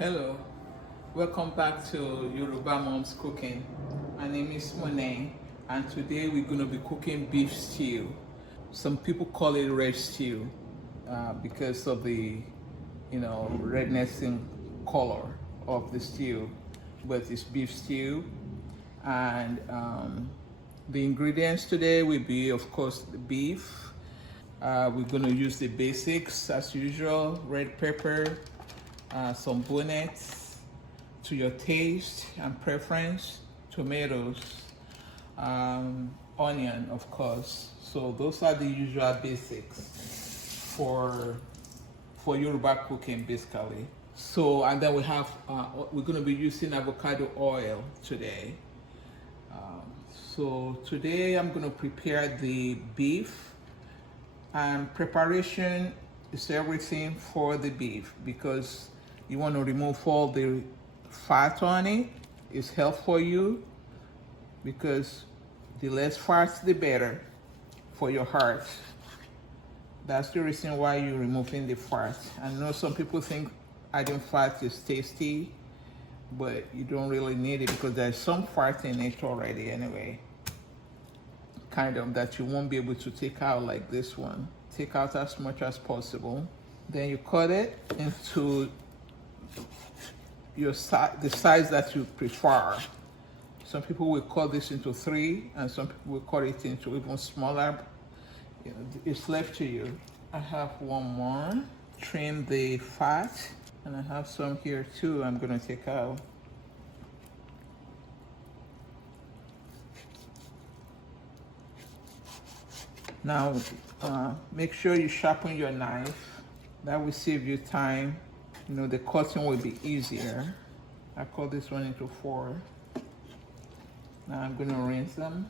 Hello, welcome back to Yoruba Mom's Cooking. My name is Monet, and today we're going to be cooking beef stew. Some people call it red stew because of the, redness in color of the stew, but it's beef stew. And the ingredients today will be, of course, the beef. We're going to use the basics as usual: red pepper, some bonnets to your taste and preference, tomatoes, onion, of course. So those are the usual basics for Yoruba cooking, basically. So, and then we're going to be using avocado oil today. So today I'm going to prepare the beef, and preparation is everything for the beef because you want to remove all the fat on it. It's healthy for you because the less fat the better for your heart. That's the reason why you're removing the fat. I know some people think adding fat is tasty, but you don't really need it because there's some fat in it already anyway, kind of, that you won't be able to take out like this one. Take out as much as possible. Then you cut it into the size that you prefer. Some people will cut this into 3, and some people will cut it into even smaller. It's left to you. I have one more. Trim the fat, and I have some here too I'm gonna take out. Now, make sure you sharpen your knife. That will save you time. The cutting will be easier. I cut this one into 4. Now I'm gonna rinse them.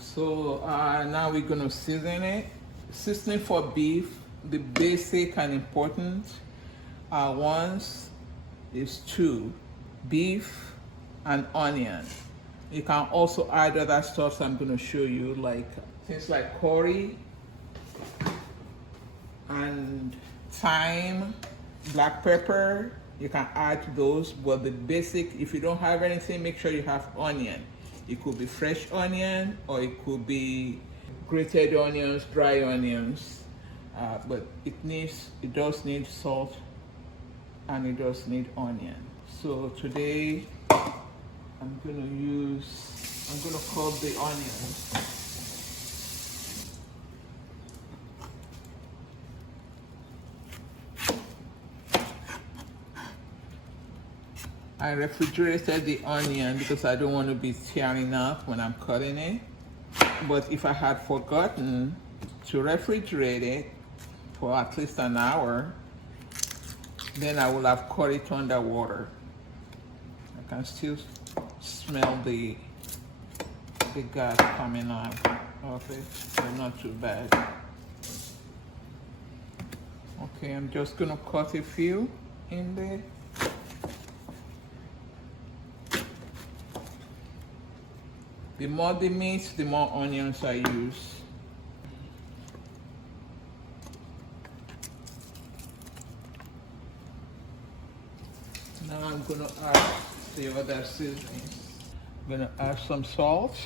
So now we're gonna season it. Seasoning for beef, the basic and important ones is 2: beef and onion. You can also add other stuff I'm going to show you, like things like curry and thyme, black pepper. You can add those, but the basic, if you don't have anything, make sure you have onion. It could be fresh onion or it could be grated onions, dry onions, but it does need salt and it does need onion. So today I'm gonna cut the onions. I refrigerated the onion because I don't want to be tearing up when I'm cutting it. But if I had forgotten to refrigerate it for at least an hour, then I would have cut it under water. I can still smell the gas coming out of it, but not too bad. Okay, I'm just gonna cut a few in there. The more the meat, the more onions I use. Now I'm gonna add the other seasonings. I'm gonna add some salt.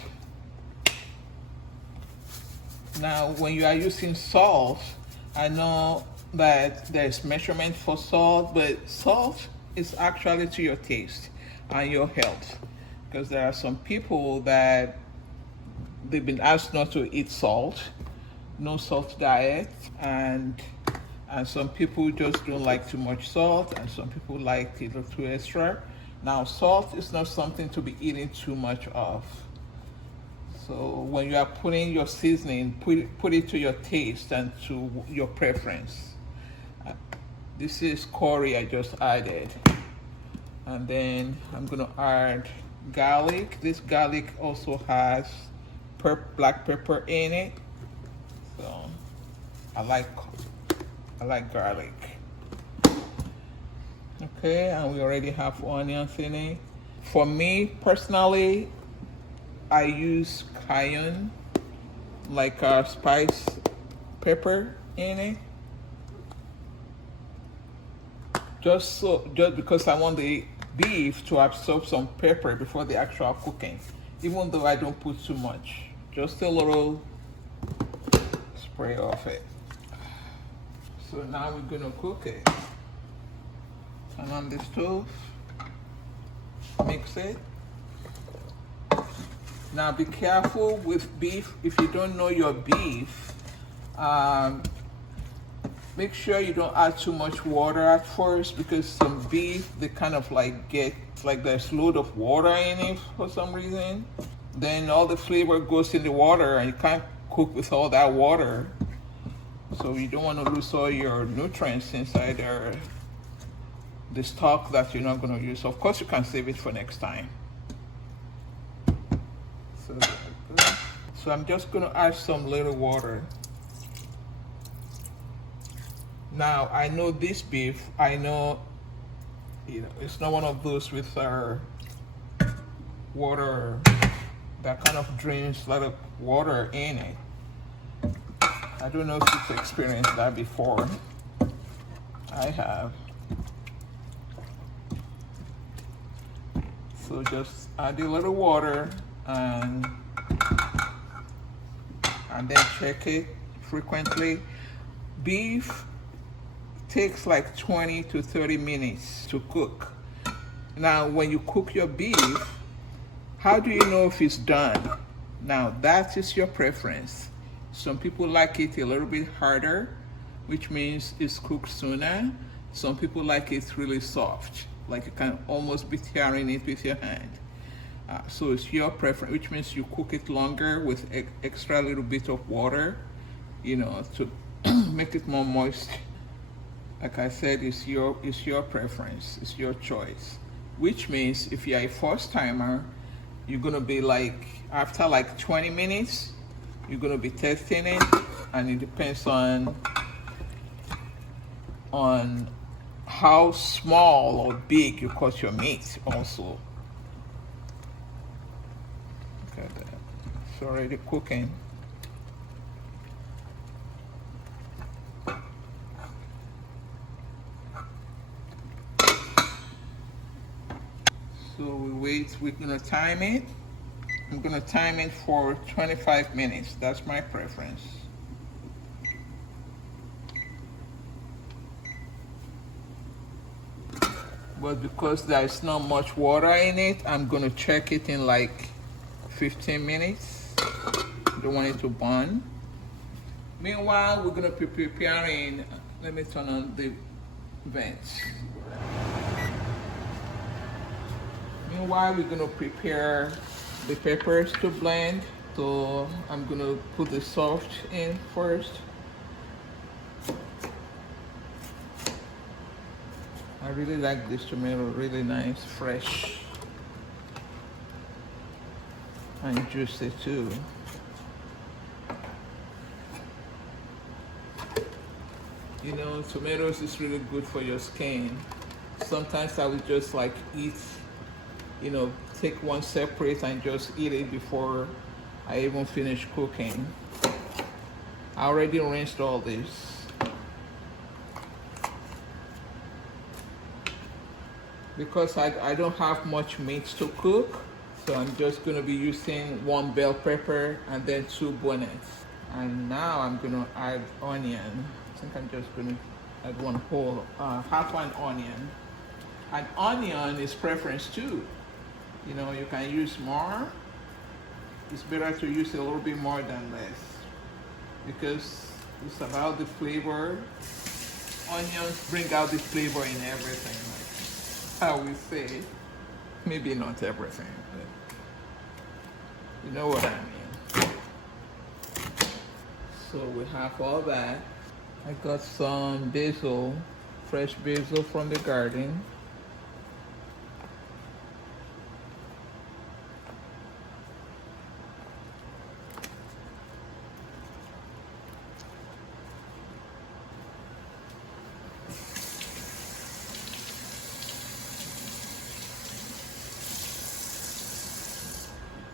Now, when you are using salt, I know that there's measurement for salt, but salt is actually to your taste and your health. Because there are some people that they've been asked not to eat salt, no salt diet, and some people just don't like too much salt, and some people like a little too extra. Now, salt is not something to be eating too much of. So when you are putting your seasoning, put it to your taste and to your preference. This is curry I just added. And then I'm gonna add garlic. This garlic also has black pepper in it. So I like garlic. Okay, and we already have onions in it. For me personally, I use cayenne, like spice pepper in it. just because I want the beef to absorb some pepper before the actual cooking, even though I don't put too much, just a little spray of it. So now we're gonna cook it. Turn on the stove, mix it. Now be careful with beef. If you don't know your beef, make sure you don't add too much water at first, because some beef, they kind of like get, like there's a load of water in it for some reason. Then all the flavor goes in the water and you can't cook with all that water. So you don't want to lose all your nutrients inside the stock that you're not going to use. So of course you can save it for next time. So I'm just going to add some little water. Now I know this beef, I know, it's not one of those with our water that kind of drains a lot of water in it. I don't know if you've experienced that before. I have. So just add a little water and then check it frequently. Beef takes like 20 to 30 minutes to cook. Now, when you cook your beef, how do you know if it's done? Now, that is your preference. Some people like it a little bit harder, which means it's cooked sooner. Some people like it really soft, like you can almost be tearing it with your hand. So it's your preference, which means you cook it longer with extra little bit of water, to make it more moist. Like I said, it's your preference, it's your choice. Which means if you're a first timer, you're gonna be like, after like 20 minutes, you're gonna be testing it, and it depends on how small or big you cut your meat also. Look at that, it's already cooking. So we wait, we're gonna time it. I'm gonna time it for 25 minutes. That's my preference. But because there's not much water in it, I'm gonna check it in like 15 minutes. Don't want it to burn. Meanwhile, we're gonna be preparing, let me turn on the vents. Meanwhile, we're gonna prepare the peppers to blend. So I'm gonna put the salt in first. I really like this tomato, really nice, fresh, and juicy too. Tomatoes is really good for your skin. Sometimes I would just like eat, take one separate and just eat it before I even finish cooking. I already rinsed all this. Because I don't have much meat to cook, so I'm just gonna be using 1 bell pepper and then 2 bonnets. And now I'm gonna add onion. I think I'm just gonna add one whole, half an onion. An onion is preference too. You can use more. It's better to use a little bit more than less, because it's about the flavor. Onions bring out the flavor in everything, like how we say. Maybe not everything, but you know what I mean. So we have all that. I got some basil, fresh basil from the garden.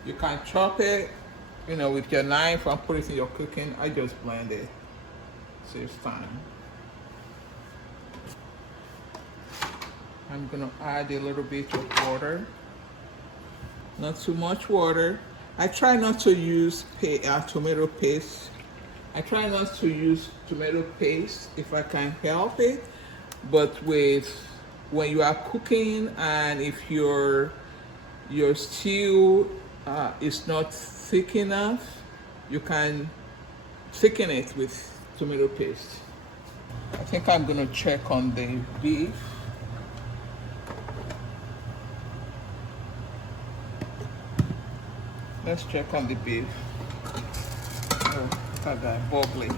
You can chop it, with your knife and put it in your cooking. I just blend it. Saves time. I'm gonna add a little bit of water, not too much water. I try not to use tomato paste. I try not to use tomato paste if I can help it, but when you are cooking and if your stew is not thick enough, you can thicken it with tomato paste. I think I'm gonna check on the beef. Let's check on the beef. Oh, look at that, bubbly.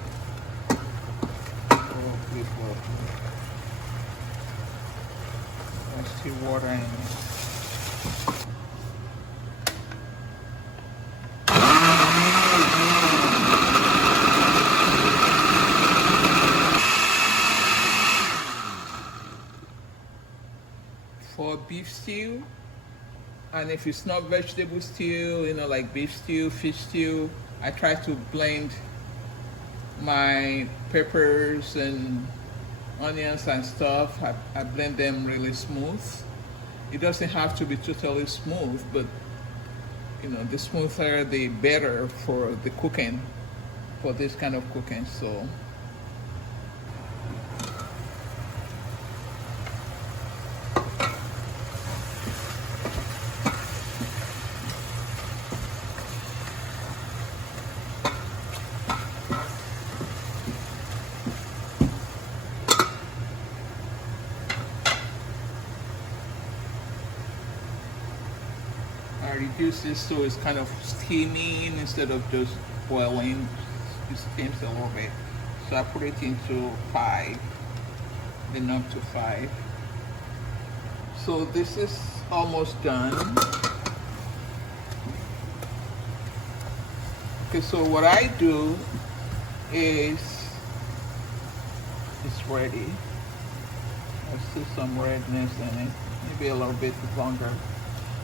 Bubbly, bubbly. There's still water in it. For beef stew, and if it's not vegetable stew, like beef stew, fish stew, I try to blend my peppers and onions and stuff. I blend them really smooth. It doesn't have to be totally smooth, but the smoother the better for the cooking, for this kind of cooking. So I reduce this so it's kind of steaming instead of just boiling. It steams a little bit. So I put it into 5, then up to 5. So this is almost done. Okay, so what I do is it's ready. I see some redness in it, maybe a little bit longer.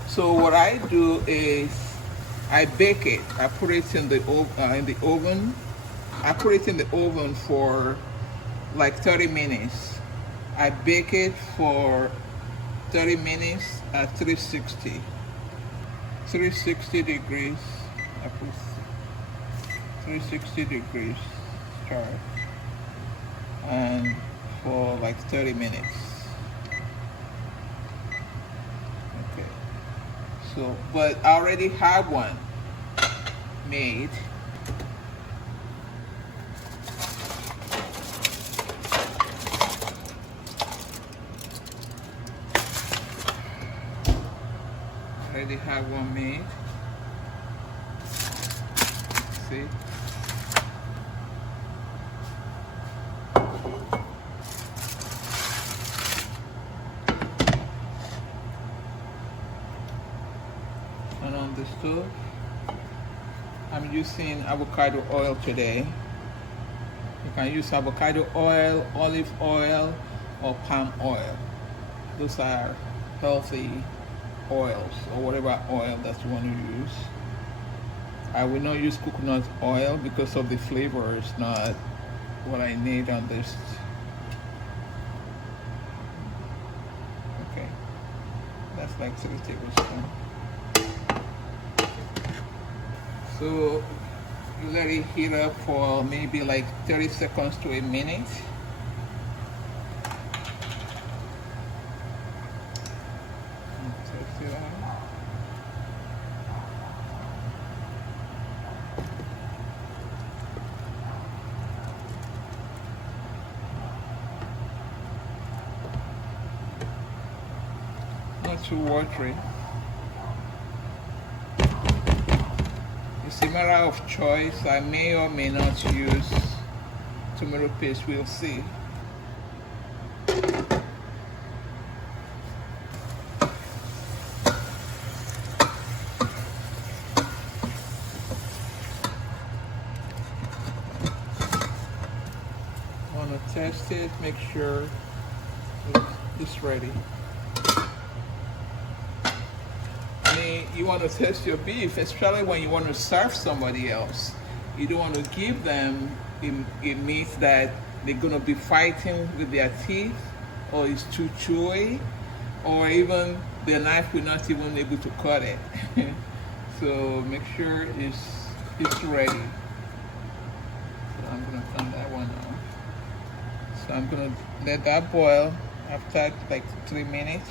So what I do is I bake it. I put it in the oven. I put it in the oven for like 30 minutes. I bake it for 30 minutes at 360 degrees. I put 360 degrees start, and for like 30 minutes. So, but I already have one made. Already have one made. See? And on the stove, I'm using avocado oil today. You can use avocado oil, olive oil, or palm oil. Those are healthy oils, or whatever oil that you want to use. I will not use coconut oil because of the flavor is not what I need on this. Okay, that's like 3 tablespoons. So you let it heat up for maybe like 30 seconds to a minute. Test it out. Not too watery. It's a matter of choice. I may or may not use tomato paste. We'll see. Want to test it, make sure it's ready. You want to test your beef, especially when you want to serve somebody else. You don't want to give them a meat that they're going to be fighting with their teeth, or it's too chewy. or even the knife will not even able to cut it. So make sure it's ready. So I'm gonna turn that one off. So I'm gonna let that boil after like 3 minutes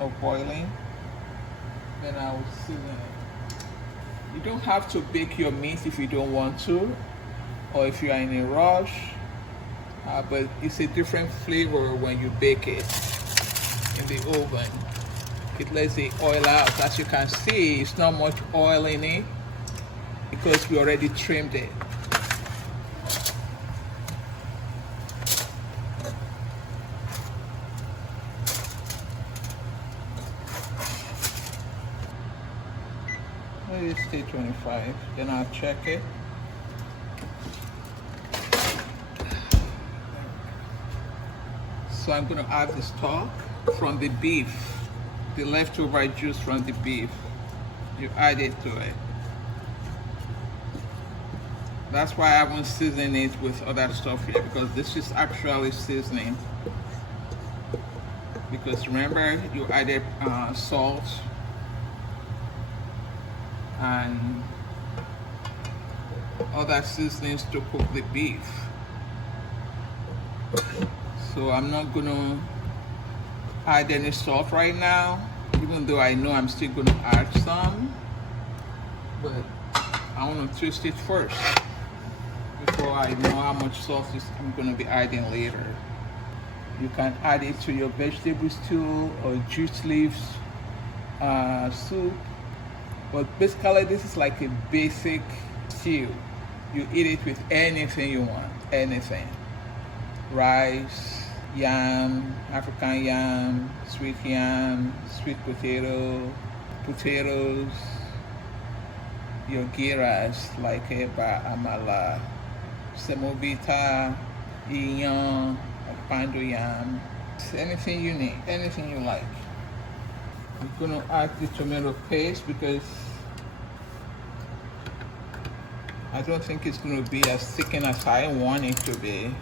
of boiling. Then I will season it. You don't have to bake your meat if you don't want to, or if you are in a rush. But it's a different flavor when you bake it in the oven. It lets the oil out. As you can see, it's not much oil in it because we already trimmed it. Let it stay 25, then I'll check it. So I'm going to add the stock from the beef, the leftover juice from the beef. You add it to it. That's why I haven't seasoned it with other stuff here, because this is actually seasoning. Because remember, you added salt and other seasonings to cook the beef. So I'm not gonna add any salt right now, even though I know I'm still gonna add some, but I wanna taste it first before I know how much salt I'm gonna be adding later. You can add it to your vegetable stew or juice leaves soup. But basically, this is like a basic stew. You eat it with anything you want, anything. Rice, yam, African yam, sweet potato, potatoes, your giras like eba, amala, semovita, bouillon, pando yam, anything you need, anything you like. I'm gonna add the tomato paste because I don't think it's gonna be as thickened as I want it to be.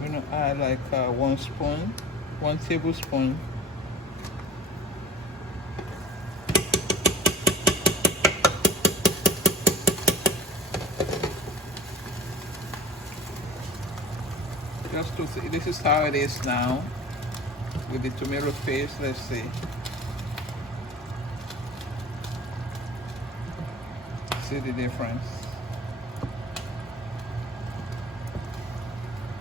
I'm gonna add like 1 tablespoon. Just to see, this is how it is now with the tomato paste. Let's see. See the difference.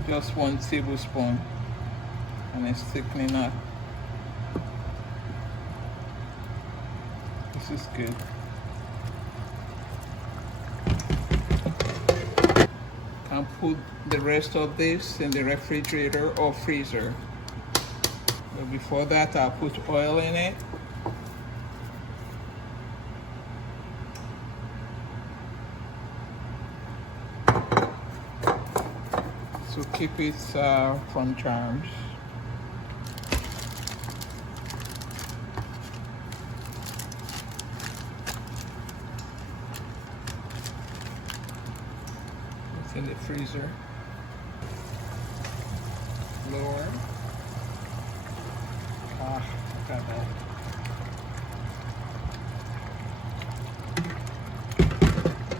Just 1 tablespoon, and it's thickening up. This is good. Can put the rest of this in the refrigerator or freezer. But before that, I'll put oil in it. To keep it from germs. It's in the freezer. Lower. Look at that.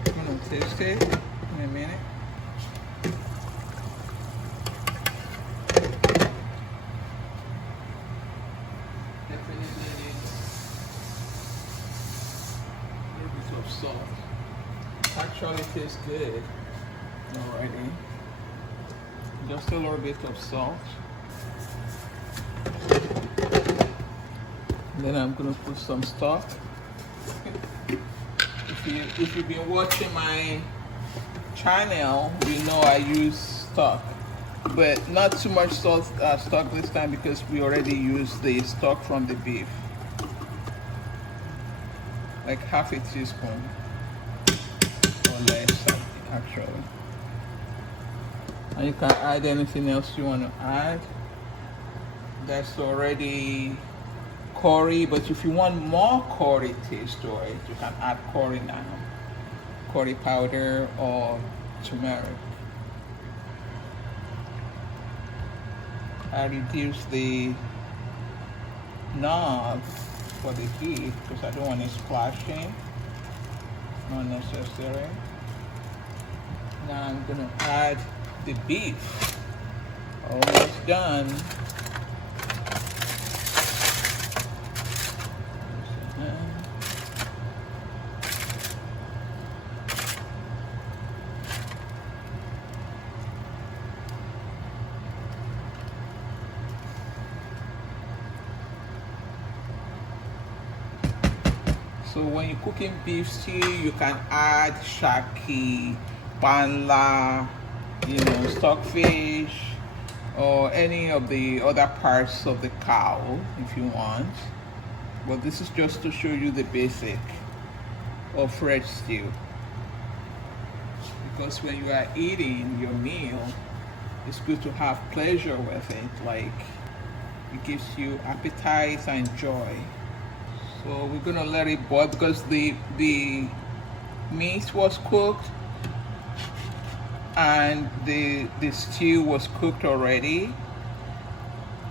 I'm gonna taste it in a minute. Salt. Actually tastes good already. Just a little bit of salt. Then I'm gonna put some stock. If you've been watching my channel, you know I use stock, but not too much stock this time because we already used the stock from the beef. Like half a teaspoon or less, actually. And you can add anything else you want to add. That's already curry, but if you want more curry taste to it, you can add curry now. Curry powder or turmeric. I reduce the knob for the heat because I don't want it splashing. Not necessary. Now I'm gonna add the beef. Almost done. So when you're cooking beef stew, you can add shaki, banla, stockfish, or any of the other parts of the cow if you want. But this is just to show you the basic of fresh stew. Because when you are eating your meal, it's good to have pleasure with it. Like, it gives you appetite and joy. So we're gonna let it boil because the meat was cooked and the stew was cooked already.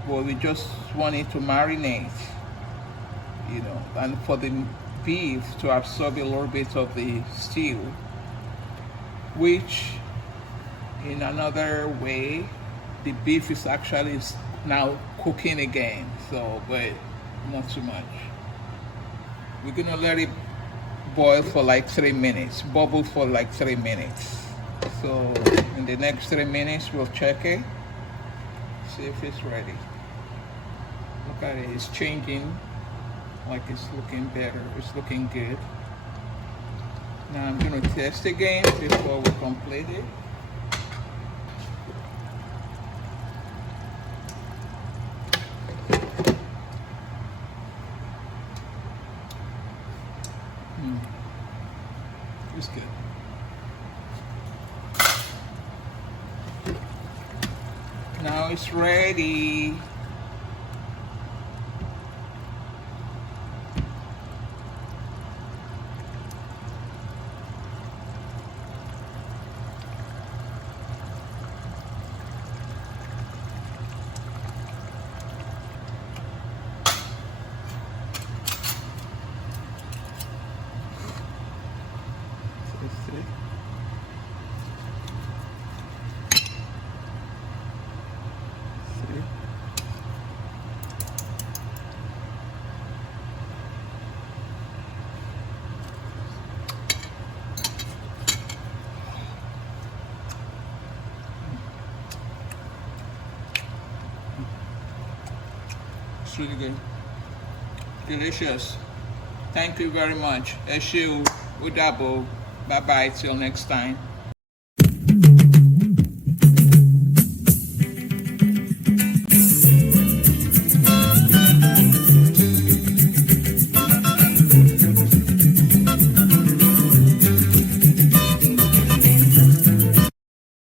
But we just want it to marinate, and for the beef to absorb a little bit of the stew, which in another way, the beef is actually now cooking again. So, but not too much. We're gonna let it boil for like 3 minutes, bubble for like 3 minutes. So in the next 3 minutes, we'll check it, see if it's ready. Look at it, it's changing, like it's looking better, it's looking good. Now I'm gonna test again before we complete it. It's good. Now it's ready. It's really good. Delicious. Thank you very much. Eshu Udabo. Bye bye till next time.